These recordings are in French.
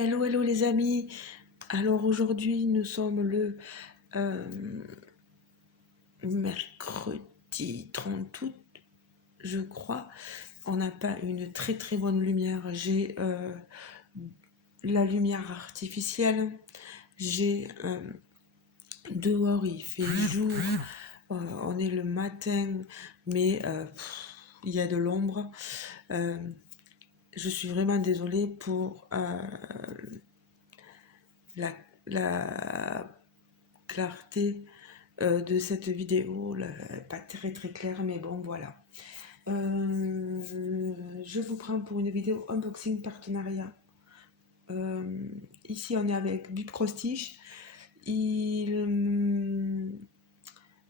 Hello, hello les amis. Alors aujourd'hui, nous sommes le euh, mercredi 30 août, je crois. On n'a pas une très très bonne lumière. J'ai la lumière artificielle. J'ai dehors, il fait jour. On est le matin, mais il y a de l'ombre. Je suis vraiment désolée pour la clarté de cette vidéo, là, pas très très claire, mais bon voilà. Je vous prends pour une vidéo unboxing partenariat. Ici on est avec Bipcrostiche. Il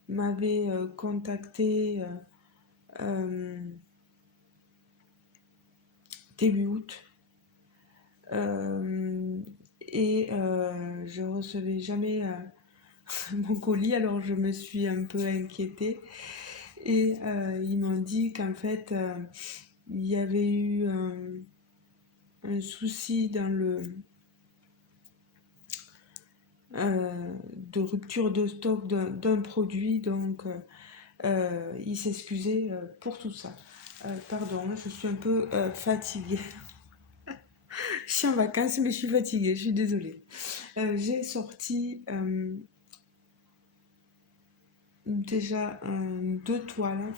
m'avait contacté début août et je recevais jamais mon colis, alors je me suis un peu inquiétée et ils m'ont dit qu'en fait il y avait eu un souci dans le de rupture de stock d'un produit, donc ils s'excusaient pour tout ça. Pardon, je suis un peu fatiguée. Je suis en vacances mais je suis fatiguée, je suis désolée. J'ai sorti déjà 2 toiles.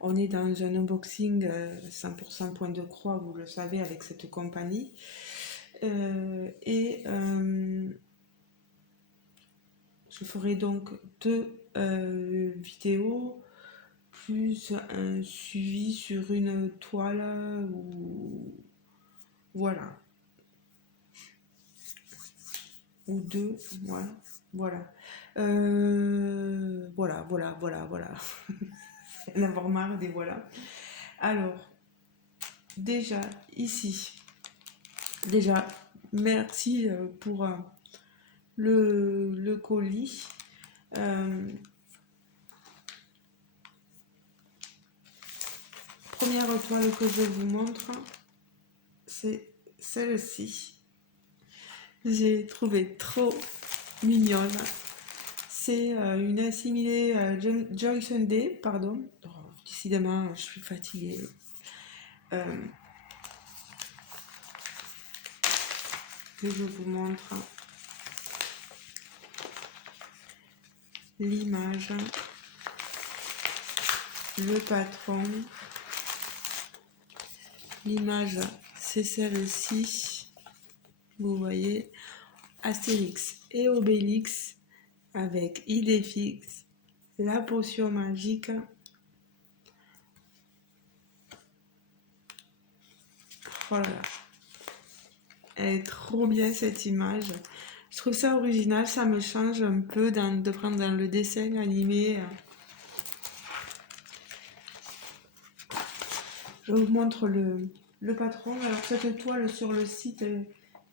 On est dans un unboxing 100% point de croix, vous le savez, avec cette compagnie. Et je ferai donc 2 vidéos, plus un suivi sur une toile, ou voilà. Ou 2, voilà. Voilà. Voilà. En avoir marre des voilà. Alors, déjà, ici, merci pour le colis. Première toile que je vous montre, c'est celle-ci. J'ai trouvé trop mignonne. C'est une assimilée Joyson Day, pardon. Oh, décidément, je suis fatiguée. Que je vous montre l'image, le patron. L'image, c'est celle-ci. Vous voyez, Astérix et Obélix avec Idéfix, la potion magique. Voilà. Elle est trop bien cette image. Je trouve ça original, ça me change un peu de prendre dans le dessin animé. Je vous montre le patron. Alors cette toile sur le site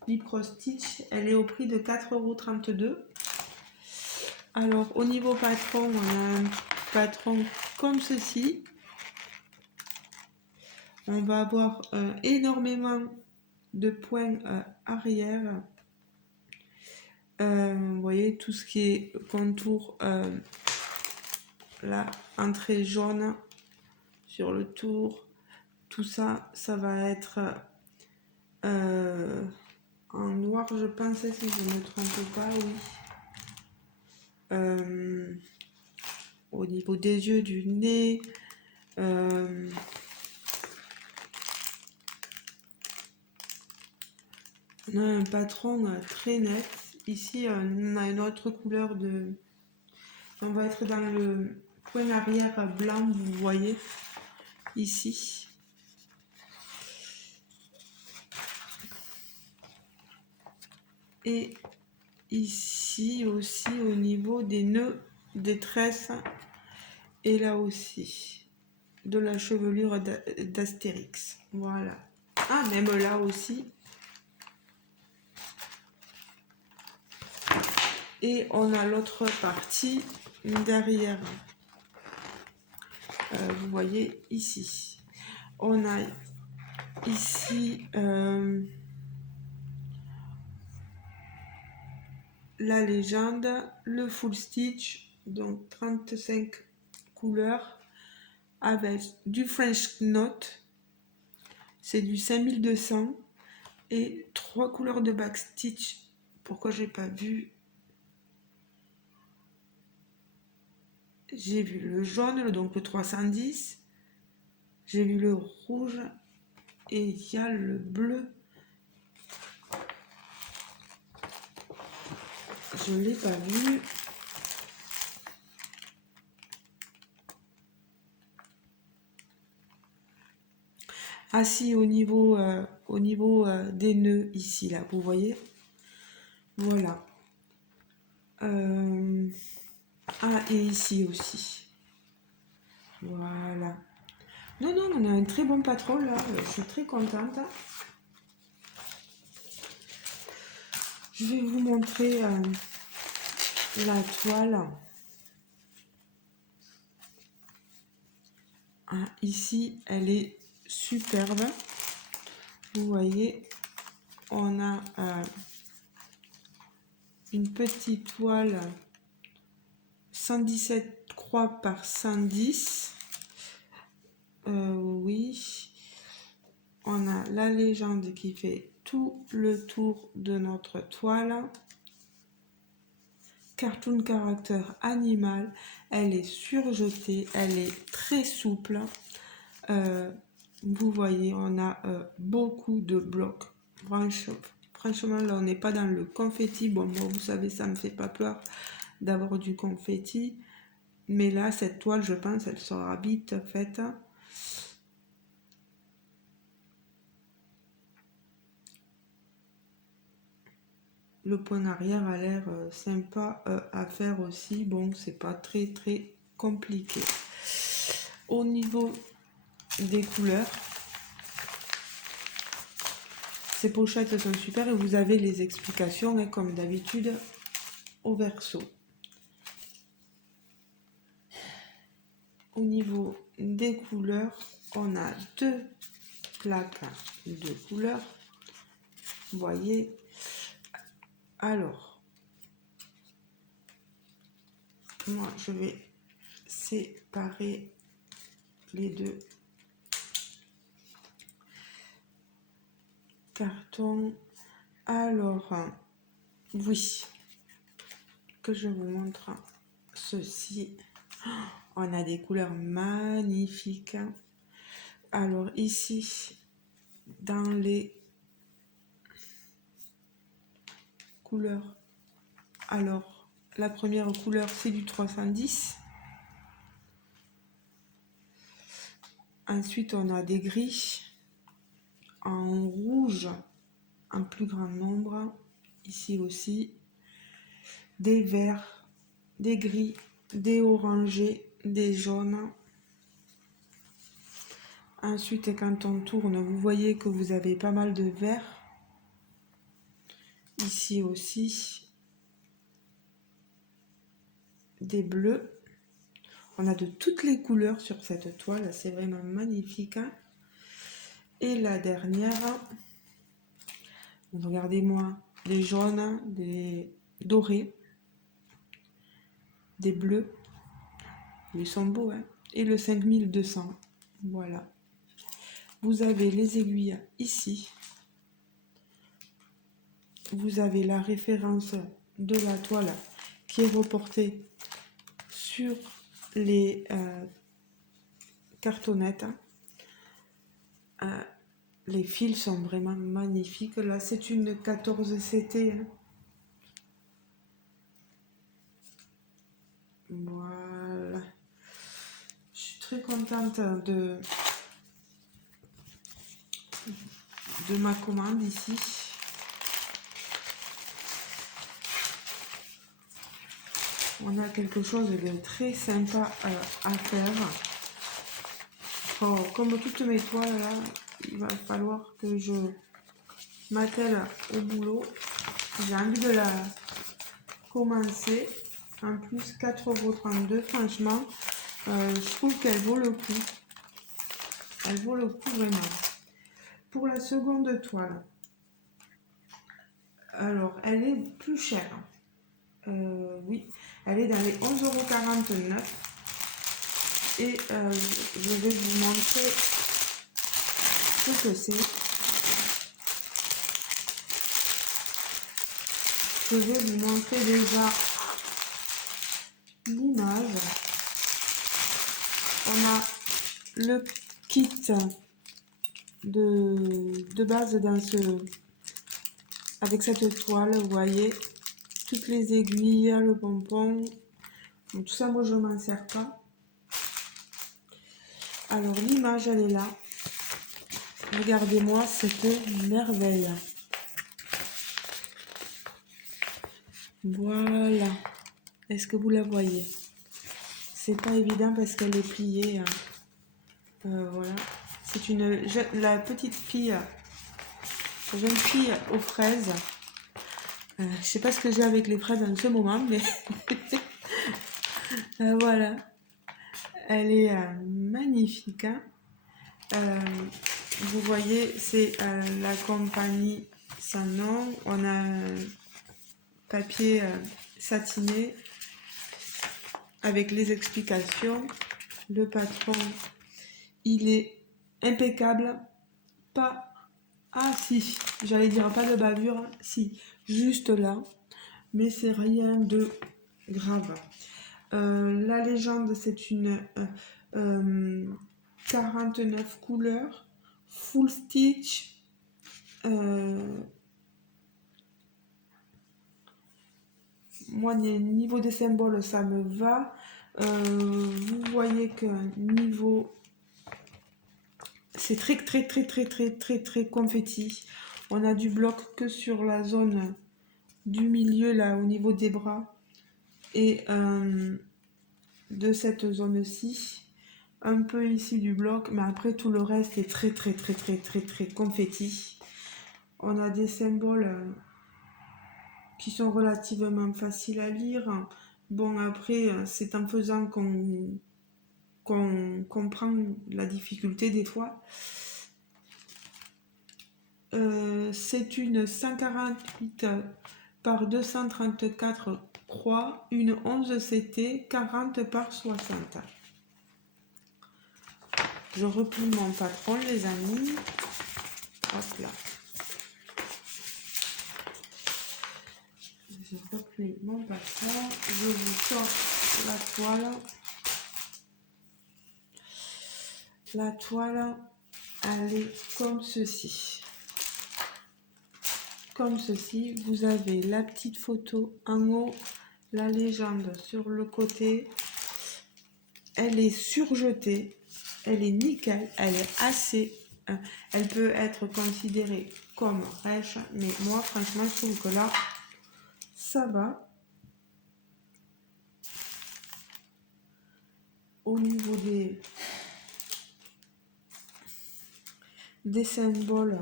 Bipcrostiche, elle est au prix de 4,32 €. Alors au niveau patron, on a un patron comme ceci. On va avoir énormément de points arrière. Vous voyez tout ce qui est contour, la entrée jaune sur le tour, tout ça, ça va être en noir, je pense, si je ne me trompe pas, oui. Au niveau des yeux, du nez, on a un patron très net. Ici, on a une autre couleur de... On va être dans le point arrière blanc, vous voyez, ici. Et ici aussi, au niveau des nœuds, des tresses, et là aussi, de la chevelure d'Astérix. Voilà. Ah, même là aussi. Et on a l'autre partie derrière. Vous voyez ici. On a Ici, la légende, le full stitch, donc 35 couleurs avec du French Knot, c'est du 5200 et 3 couleurs de backstitch. Pourquoi j'ai pas vu? J'ai vu le jaune, donc le 310, j'ai vu le rouge et il y a le bleu. Je l'ai pas vu. Ah si, au niveau des nœuds ici, là, vous voyez? Voilà. Ah, et ici aussi. Voilà. Non, non, on a un très bon patron là. Je suis très contente. Je vais vous montrer la toile. Ah, ici, elle est superbe. Vous voyez, on a une petite toile 117 croix par 110. Oui. On a la légende qui fait tout le tour de notre toile. Cartoon Character animal. Elle est surjetée, elle est très souple. Vous voyez, on a beaucoup de blocs. Franchement, là, on n'est pas dans le confetti. Bon, moi, vous savez, ça me fait pas peur d'avoir du confetti. Mais là, cette toile, je pense, elle sera vite faite. Le point arrière a l'air sympa à faire aussi. Bon, c'est pas très très compliqué. Au niveau des couleurs, ces pochettes sont super et vous avez les explications hein, comme d'habitude au verso. Au niveau des couleurs, on a deux plaques de couleurs. Vous voyez. Alors, moi je vais séparer les deux cartons. Alors, oui, que je vous montre ceci. On a des couleurs magnifiques. Alors ici, dans les couleurs, alors la première couleur c'est du 310. Ensuite on a des gris en rouge en plus grand nombre. Ici aussi des verts, des gris, des orangés, des jaunes. Ensuite quand on tourne, vous voyez que vous avez pas mal de verts. Ici aussi des bleus. On a de toutes les couleurs sur cette toile, c'est vraiment magnifique. Et la dernière, regardez-moi, des jaunes, des dorés, des bleus. Ils sont beaux, hein. Et le 5200, voilà. Vous avez les aiguilles ici. Vous avez la référence de la toile qui est reportée sur les cartonnettes. Les fils sont vraiment magnifiques. Là, c'est une 14 CT. Hein. Voilà. Je suis très contente de ma commande ici. On a quelque chose de très sympa à faire. Oh, comme toutes mes toiles là, il va falloir que je m'attelle au boulot. J'ai envie de la commencer. En plus 4,32 €, franchement, je trouve qu'elle vaut le coup. Elle vaut le coup vraiment. Pour la seconde toile, alors elle est plus chère. Oui, elle est dans les 11,49 € et je vais vous montrer ce que c'est. Je vais vous montrer déjà l'image. On a le kit de base avec cette toile, vous voyez, toutes les aiguilles, le pompon, donc, tout ça moi je m'en sers pas. Alors l'image elle est là, regardez-moi cette merveille. Voilà, est-ce que vous la voyez? C'est pas évident parce qu'elle est pliée, hein. Voilà, c'est la petite fille, jeune fille aux fraises. Je sais pas ce que j'ai avec les fraises en ce moment, mais voilà, elle est magnifique, hein. Vous voyez, c'est la compagnie sans nom. On a un papier satiné avec les explications. Le patron, il est impeccable. Pas... Ah si, j'allais dire pas de bavure, hein. Si, juste là. Mais c'est rien de grave. La légende, c'est une 49 couleurs, full stitch. Moi, niveau des symboles, ça me va. Vous voyez que niveau, c'est très très très très très très très confetti. On a du bloc que sur la zone du milieu, là, au niveau des bras. Et de cette zone-ci, un peu ici du bloc, mais après tout le reste est très très très très très très confetti. On a des symboles qui sont relativement faciles à lire. Bon, après, c'est en faisant qu'on comprend la difficulté des fois. C'est une 148 par 234 croix, une 11 CT 40 par 60. Je replie mon patron, les amis. Hop là. Je replie mon patron. Je vous sors la toile. La toile, elle est comme ceci. Comme ceci. Vous avez la petite photo en haut, la légende sur le côté. Elle est surjetée. Elle est nickel. Elle est assez... Elle peut être considérée comme rêche, mais moi, franchement, je trouve que là, ça va. Au niveau des symboles,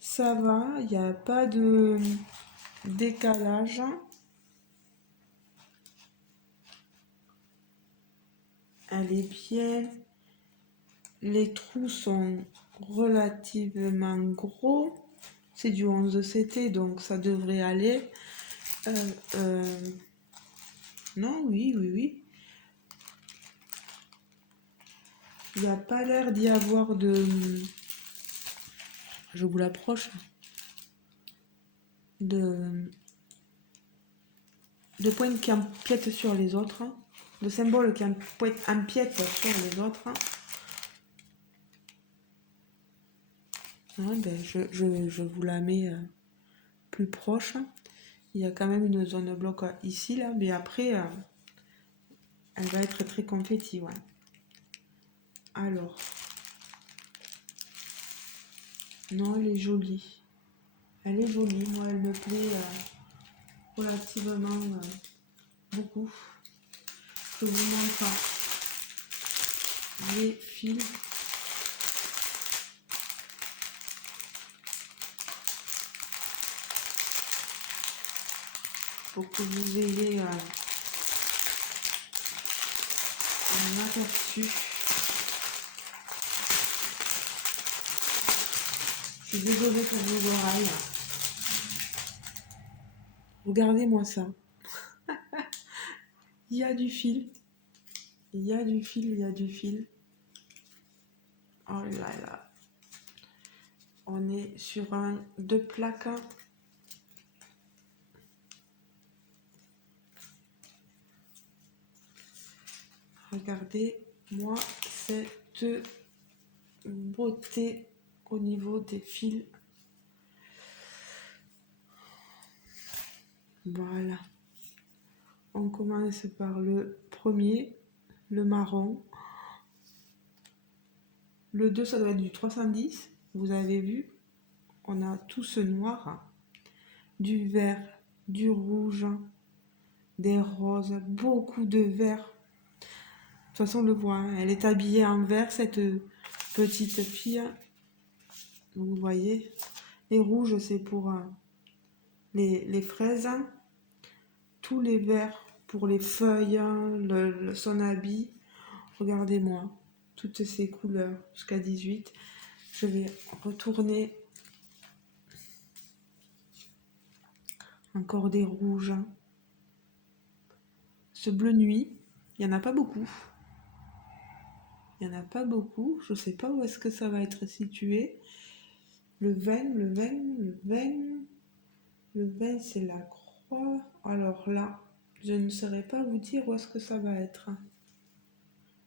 ça va. Il n'y a pas de décalage. Elle est bien. Les trous sont relativement gros. C'est du 11 CT, donc ça devrait aller. Non, oui, oui, oui. Il n'y a pas l'air d'y avoir de... Je vous l'approche. De points qui empiètent sur les autres. De symboles qui empiètent sur les autres. Ouais, ben, je vous la mets plus proche. Il y a quand même une zone bloc ici, là, mais après, elle va être très confetti, ouais. Alors, non, elle est jolie. Elle est jolie, moi, elle me plaît relativement beaucoup. Je vous montre les fils. Pour que vous ayez un aperçu. Je suis désolée pour vos oreilles. Regardez-moi ça. Il y a du fil. Il y a du fil, il y a du fil. Oh là là. On est sur deux plaques. Regardez-moi cette beauté au niveau des fils. Voilà. On commence par le premier, le marron. Le 2, ça doit être du 310. Vous avez vu, on a tout ce noir, du vert, du rouge, des roses, beaucoup de vert. De toute façon, on le voit, hein, elle est habillée en vert, cette petite fille. Vous voyez, les rouges, c'est pour les fraises. Tous les verts pour les feuilles, son habit. Regardez-moi, toutes ces couleurs jusqu'à 18. Je vais retourner. Encore des rouges. Ce bleu nuit, il n'y en a pas beaucoup. Il n'y en a pas beaucoup. Je ne sais pas où est-ce que ça va être situé. Le 20, c'est la croix. Alors là, je ne saurais pas vous dire où est-ce que ça va être.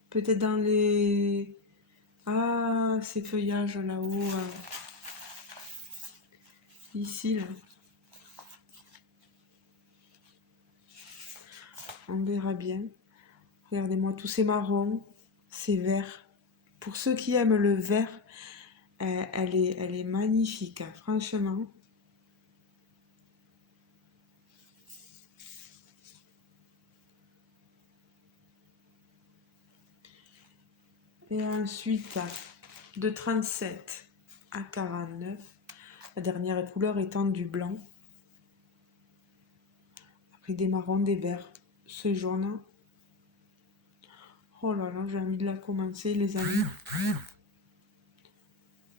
Peut-être dans les... Ah, ces feuillages là-haut. Ici, là. On verra bien. Regardez-moi tous ces marrons, ces verts. Pour ceux qui aiment le vert, elle est magnifique, hein, franchement. Et ensuite, de 37 à 49, la dernière couleur étant du blanc. Après des marrons, des verts, ce jaune. Oh là là, j'ai envie de la commencer, les amis.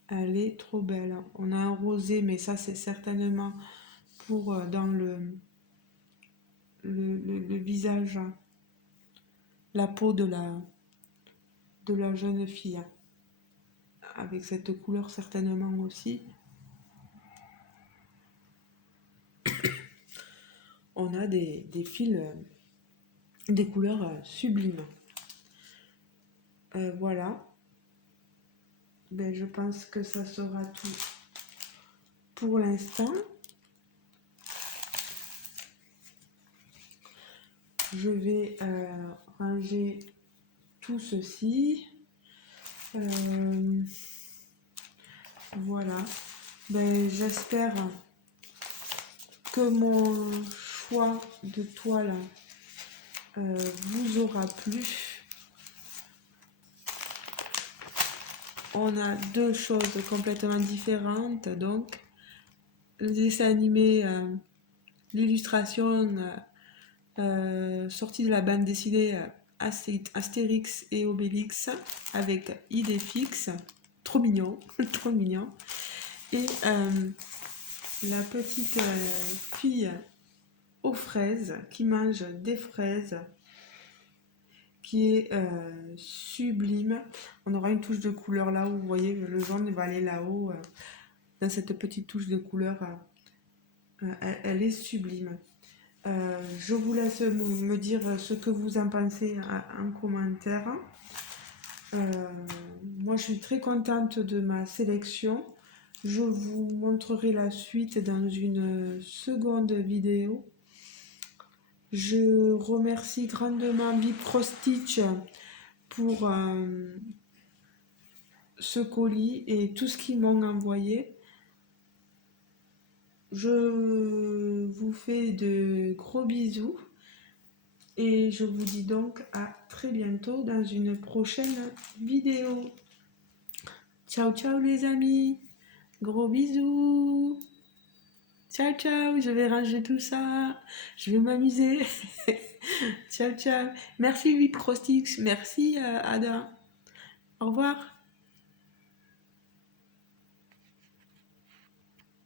Elle est trop belle. On a un rosé, mais ça, c'est certainement pour dans le visage, la peau de la jeune fille. Avec cette couleur, certainement aussi. On a des fils, des couleurs sublimes. Voilà. Ben, je pense que ça sera tout pour l'instant. Je vais ranger tout ceci. Voilà. Ben, j'espère que mon choix de toile vous aura plu. On a deux choses complètement différentes, donc le dessin animé, l'illustration sortie de la bande dessinée Astérix et Obélix avec idée fixe, trop mignon, trop mignon. Et la petite fille aux fraises qui mange des fraises, qui est sublime. On aura une touche de couleur là où vous voyez le jaune va aller là-haut dans cette petite touche de couleur. Elle est sublime. Je vous laisse me dire ce que vous en pensez en commentaire. Moi, je suis très contente de ma sélection. Je vous montrerai la suite dans une seconde vidéo. Je remercie grandement Vipro-Stitch pour ce colis et tout ce qu'ils m'ont envoyé. Je vous fais de gros bisous et je vous dis donc à très bientôt dans une prochaine vidéo. Ciao ciao les amis, gros bisous. Ciao ciao, je vais ranger tout ça, je vais m'amuser. Ciao ciao, merci Vipro-Stitch, merci Ada, au revoir.